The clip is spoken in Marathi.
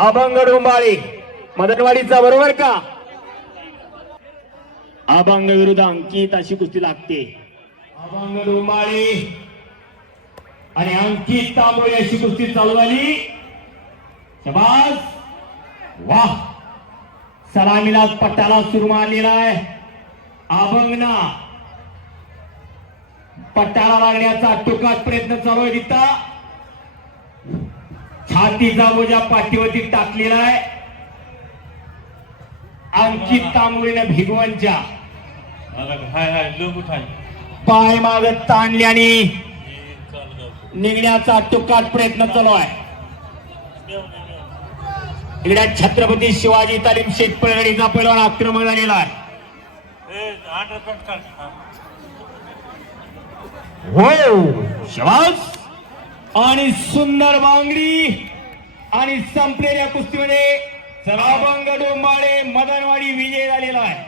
अभंग डोंबाळे. मदनवाडीचा बरोबर का? अभंग विरुद्ध अंकित अशी कुस्ती लागते. अभंग डोंबाळे. आणि अंकित तांबोळे अशी कुस्ती चालू झाली. वाह! सलामीला पट्टाला सुरू मारलेला आहे अभंगना. पट्टाला लागण्याचा टोकात प्रयत्न चालू आहे तिथं छातीचा बोजा पाठीवरती टाकलेला आहे. अंकित तांबोळीनं हाय हाय उठाय. पाय माग ताणल्याने निघण्याचा टोकात प्रयत्न चालू आहे. इकडे छत्रपती शिवाजी तालीम शेख पळणीचा पैलवान आक्रमण झालेला आहे. हो. शबास. आणि सुंदर बांगडी आणि संपलेल्या कुस्तीमध्ये अभंग डोंबाळे मदनवाडी विजय झालेला आहे.